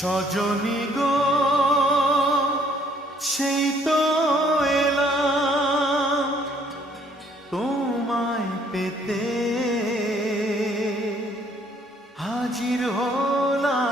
সজনী গো সেই তো এলাম তোমায় পেতে হাজির হলাম।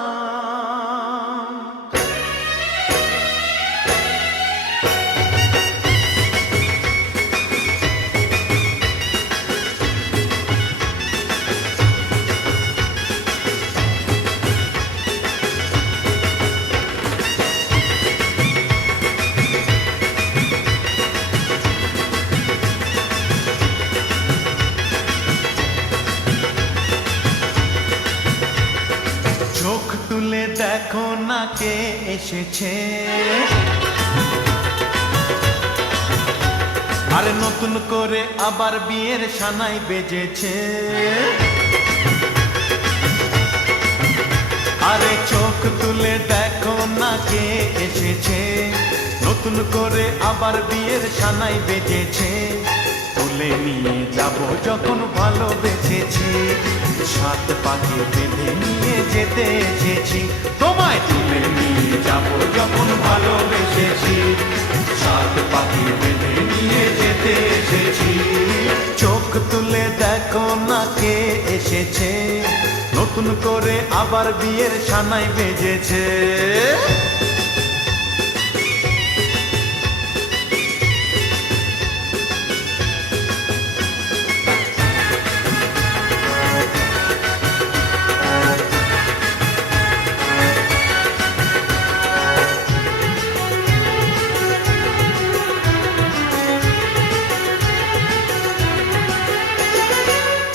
চোখ তুলে দেখো না কে এসেছে, আরে নতুন করে আবার বিয়ের সানাই বেজেছে। আরে চোখ তুলে দেখো না কে এসেছে, নতুন করে আবার বিয়ের সানাই বেজেছে। তুলে নিয়ে যাব যখন ভালোবেসেছি, সাত পাকে বেঁধে নিয়ে যেতে এসেছি। তোমায় তুলে নিয়ে যাব যখন ভালোবেসেছি, সাত পাকে বেঁধে নিয়ে যেতে এসেছি। চোখ তুলে দেখো না কে এসেছে, নতুন করে আবার বিয়ের সানাই বেজেছে।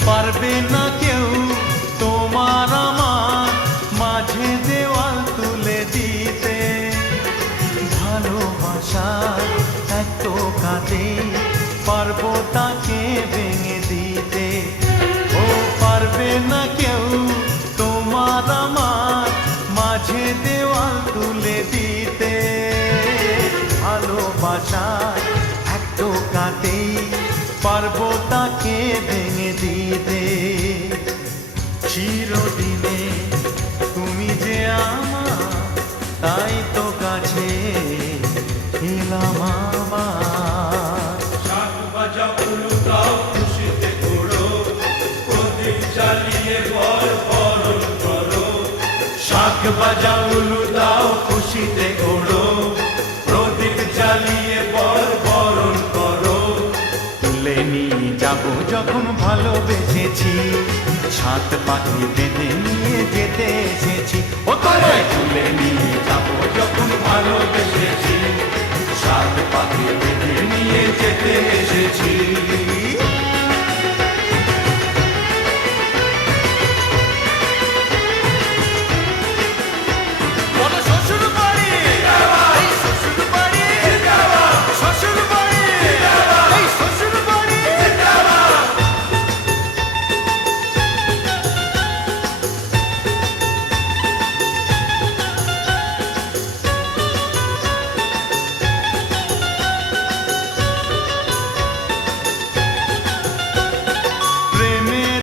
পারবে না কেউ তোমার আমার মাঝে দেওয়াল তুলে দিতে, ভালোবাসার এত কাঁদে পারবো তাকে ভেঙে দিতে। ও পারবে না কেউ তোমার আমার মাঝে দেওয়াল তুলে দিতে, ভালোবাসার এত কাঁদে পারবো তাকে ভেঙে দিতে। চিরদিনে তুমি যে আমার, তাই তো কাছে এলাম আমার। শাক ভাজা উলু দাও খুশিতে ঘোরো, প্রদীপ জ্বালিয়ে বর বরণ করো। শাক ভাজা উলু দাও খুশিতে ঘোরো, প্রদীপ জ্বালিয়ে বর বরণ করো। তুলে নিয়ে যাব যখন ভালোবেসেছি, সাত পাখি বেঁধে নিয়ে যেতে এসেছি। ও তোমায় তুলে নিয়ে যাব যখন ভালোবেসেছি, সাত পাখি বেঁধে নিয়ে যেতে এসেছি।